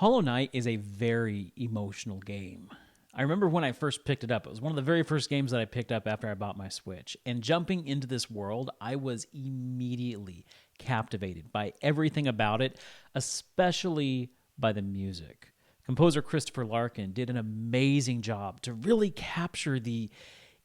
Hollow Knight is a very emotional game. I remember when I first picked it up. It was one of the very first games that I picked up after I bought my Switch. And jumping into this world, I was immediately captivated by everything about it, especially by the music. Composer Christopher Larkin did an amazing job to really capture the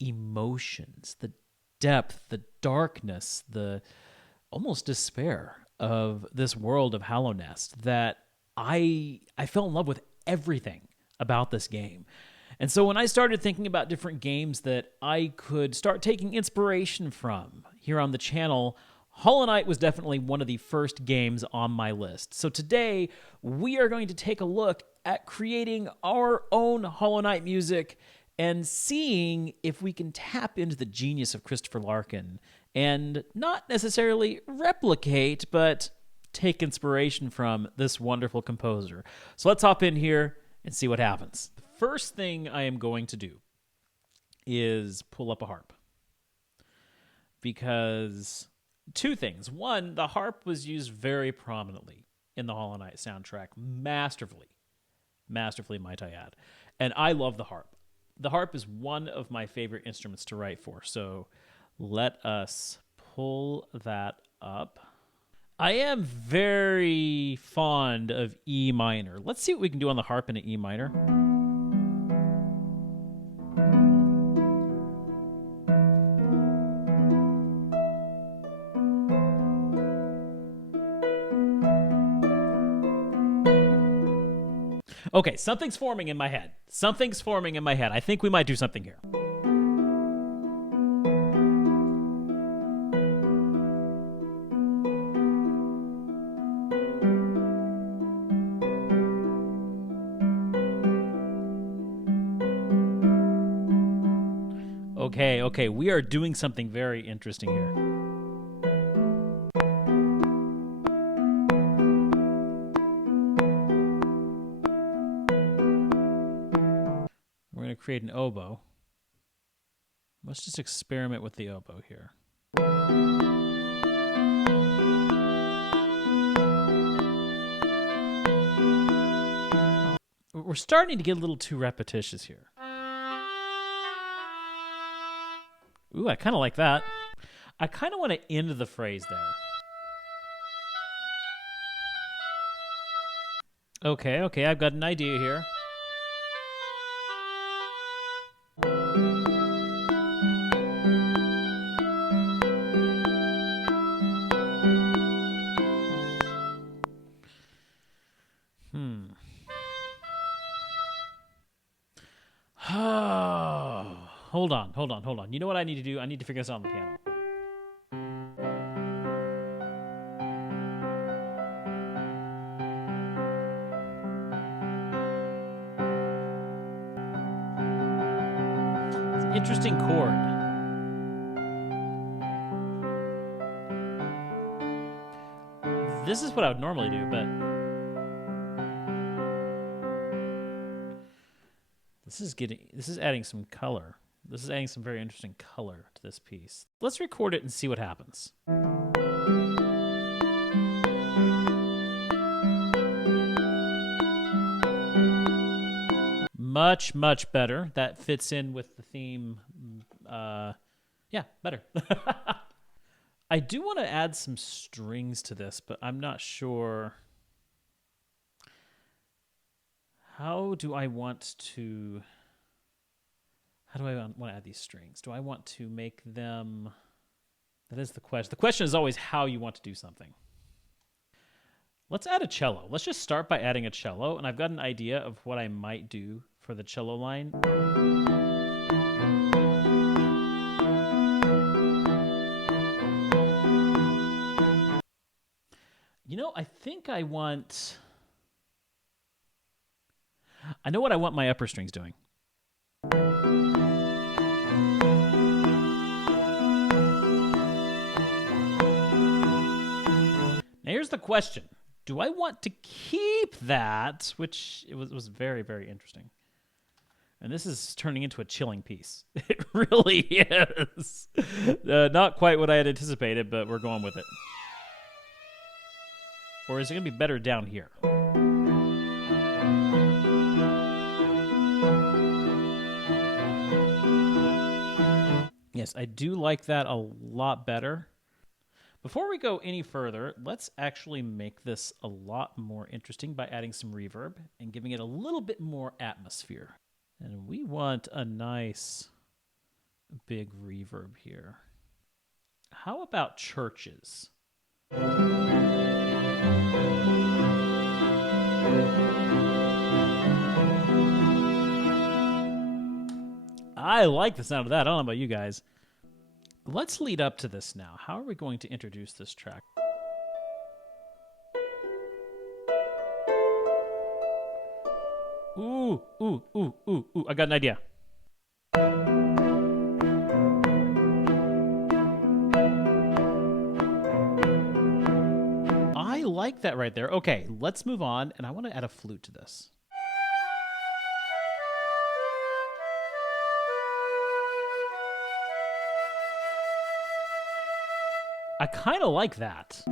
emotions, the depth, the darkness, the almost despair of this world of Hallownest that I fell in love with everything about this game. And so when I started thinking about different games that I could start taking inspiration from here on the channel, Hollow Knight was definitely one of the first games on my list. So today, we are going to take a look at creating our own Hollow Knight music and seeing if we can tap into the genius of Christopher Larkin and not necessarily replicate, but take inspiration from this wonderful composer. So let's hop in here and see what happens. The first thing I am going to do is pull up a harp. Because two things. One, the harp was used very prominently in the Hollow Knight soundtrack. Masterfully, might I add. And I love the harp. The harp is one of my favorite instruments to write for. So let us pull that up. I am very fond of E minor. Let's see what we can do on the harp in an E minor. Okay, something's forming in my head. I think we might do something here. Okay, we are doing something very interesting here. We're going to create an oboe. Let's just experiment with the oboe here. We're starting to get a little too repetitious here. Ooh, I kind of like that. I kind of want to end the phrase there. Okay, I've got an idea here. Hold on. You know what I need to do? I need to figure this out on the piano. It's an interesting chord. This is what I would normally do, but this is adding some color. This is adding some very interesting color to this piece. Let's record it and see what happens. Much better. That fits in with the theme. Yeah, better. I do want to add some strings to this, but I'm not sure. How do I want to add these strings? Do I want to make them... That is the question. The question is always how you want to do something. Let's add a cello. Let's just start by adding a cello, and I've got an idea of what I might do for the cello line. You know, I think I know what I want my upper strings doing. Now here's the question. Do I want to keep that? Which it was very, very interesting. And this is turning into a chilling piece. It really is. Not quite what I had anticipated, but we're going with it. Or is it going to be better down here? nice. I do like that a lot better. Before we go any further, let's actually make this a lot more interesting by adding some reverb and giving it a little bit more atmosphere. And we want a nice big reverb here. How about churches? I like the sound of that. I don't know about you guys. Let's lead up to this now. How are we going to introduce this track? Ooh, ooh, ooh, ooh, ooh. I got an idea. I like that right there. Okay, let's move on, and I want to add a flute to this. I kind of like that.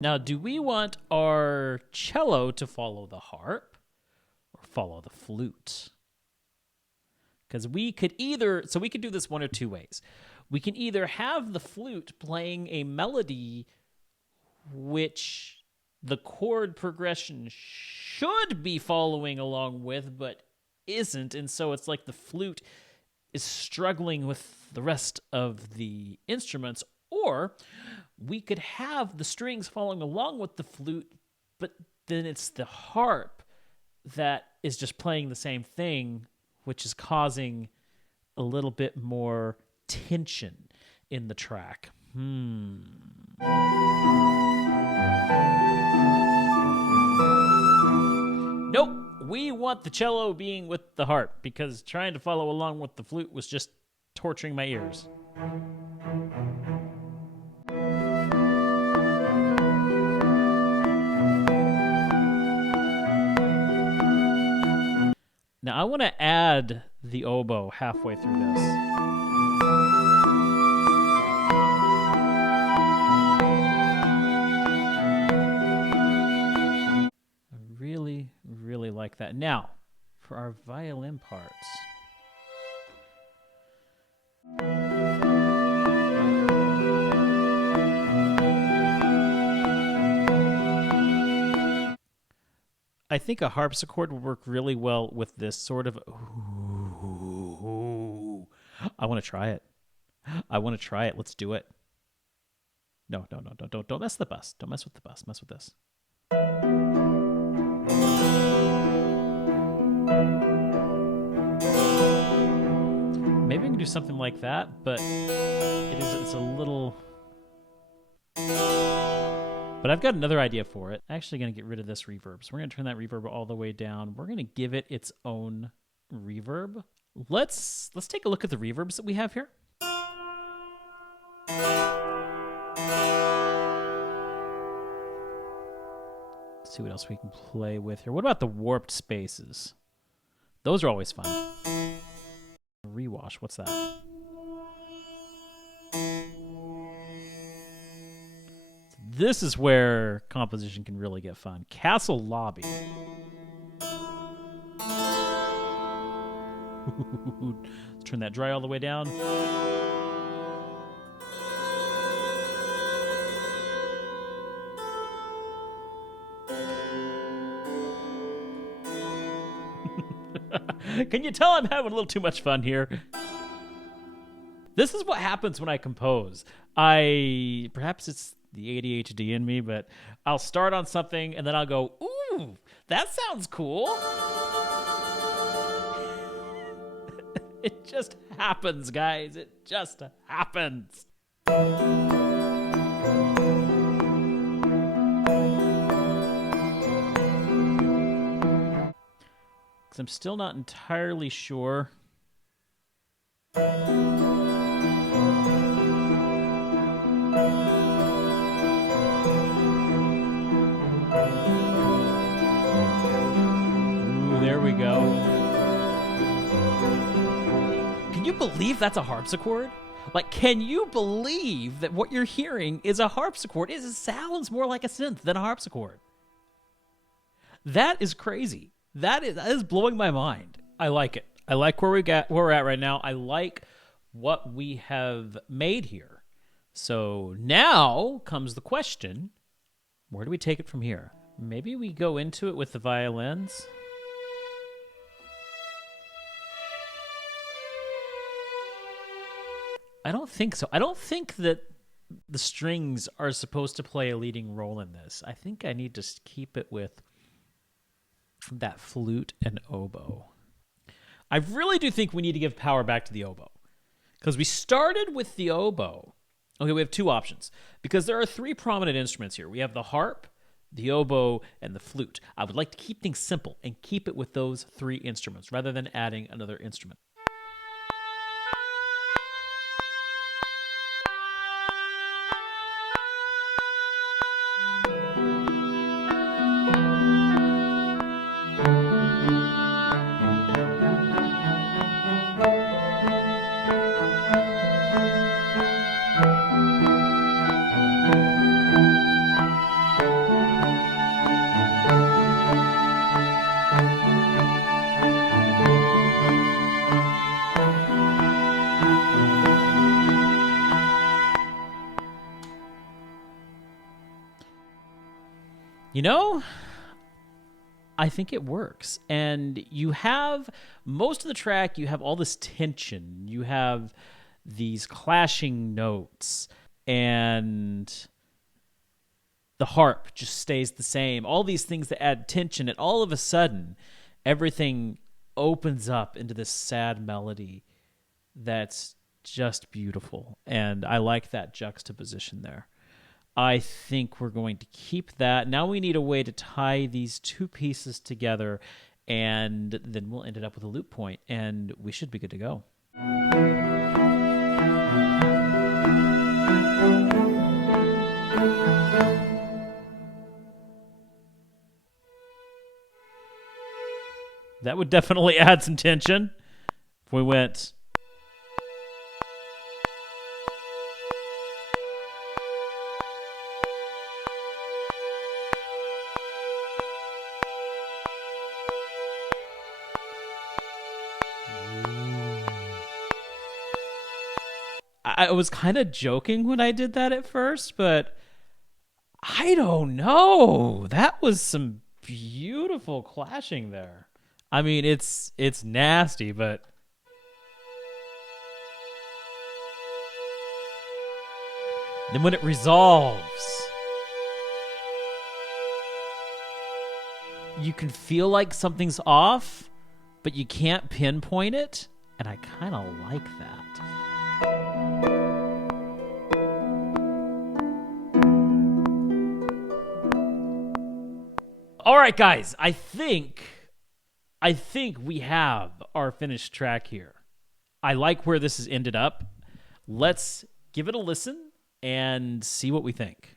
Now, do we want our cello to follow the harp or follow the flute? Because we could either, so we could do this one or two ways. We can either have the flute playing a melody which the chord progression should be following along with, but isn't, and so it's like the flute is struggling with the rest of the instruments, or we could have the strings following along with the flute, but then it's the harp that is just playing the same thing, which is causing a little bit more tension in the track. Nope. We want the cello being with the harp because trying to follow along with the flute was just torturing my ears. Now I want to add the oboe halfway through this. Really like that. Now, for our violin parts. I think a harpsichord would work really well with this sort of. Ooh. I want to try it. Let's do it. No, don't mess the bus. Don't mess with the bus. Mess with this. Maybe we can do something like that, but it's a little... But I've got another idea for it. Actually going to get rid of this reverb. So we're going to turn that reverb all the way down. We're going to give it its own reverb. Let's take a look at the reverbs that we have here. Let's see what else we can play with here. What about the warped spaces? Those are always fun. Rewash, what's that? This is where composition can really get fun. Castle Lobby. Let's turn that dry all the way down. Can you tell I'm having a little too much fun here? This is what happens when I compose. Perhaps it's the ADHD in me, but I'll start on something and then I'll go, ooh, that sounds cool. It just happens, guys. It just happens. I'm still not entirely sure. Ooh, there we go. Can you believe that's a harpsichord? Like, can you believe that what you're hearing is a harpsichord? It sounds more like a synth than a harpsichord. That is crazy. That is blowing my mind. I like it. I like where we're at right now. I like what we have made here. So now comes the question, where do we take it from here? Maybe we go into it with the violins. I don't think so. I don't think that the strings are supposed to play a leading role in this. I think I need to keep it with that flute and oboe. I really do think we need to give power back to the oboe, because we started with the oboe. Okay, we have two options, because there are three prominent instruments here. We have the harp, the oboe, and the flute. I would like to keep things simple and keep it with those three instruments rather than adding another instrument. You know, I think it works. And you have most of the track, you have all this tension. You have these clashing notes, and the harp just stays the same. All these things that add tension, and all of a sudden, everything opens up into this sad melody that's just beautiful. And I like that juxtaposition there. I think we're going to keep that. Now we need a way to tie these two pieces together, and then we'll end it up with a loop point, and we should be good to go. That would definitely add some tension if we went... I was kind of joking when I did that at first, but I don't know. That was some beautiful clashing there. I mean, it's nasty, but then when it resolves, you can feel like something's off, but you can't pinpoint it, and I kind of like that. All right, guys, I think we have our finished track here. I like where this has ended up. Let's give it a listen and see what we think.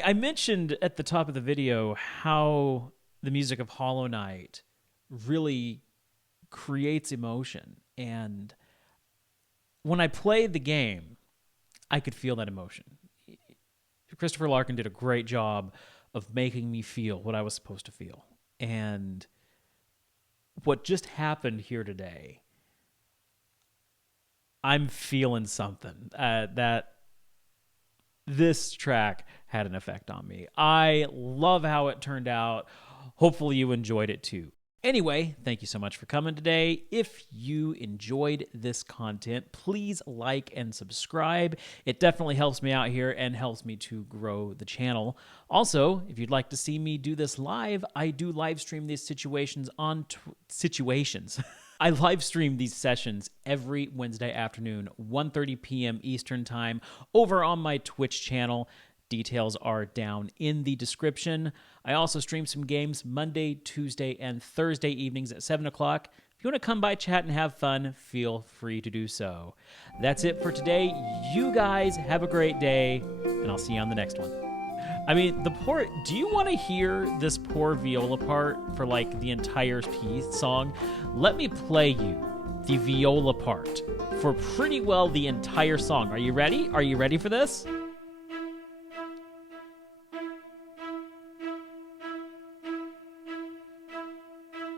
I mentioned at the top of the video how the music of Hollow Knight really creates emotion. And when I played the game, I could feel that emotion. Christopher Larkin did a great job of making me feel what I was supposed to feel. And what just happened here today, I'm feeling something. That this track had an effect on me. I love how it turned out. Hopefully you enjoyed it too. Anyway, thank you so much for coming today. If you enjoyed this content, please like and subscribe. It definitely helps me out here and helps me to grow the channel. Also, if you'd like to see me do this live, I do live stream these situations on I live stream these sessions every Wednesday afternoon, 1:30 p.m. Eastern Time, over on my Twitch channel. Details are down in the description. I also stream some games Monday, Tuesday, and Thursday evenings at 7 o'clock. If you want to come by, chat, and have fun, feel free to do so. That's it for today. You guys have a great day, and I'll see you on the next one. I mean, do you want to hear this poor viola part for like the entire song? Let me play you the viola part for pretty well the entire song. Are you ready? Are you ready for this?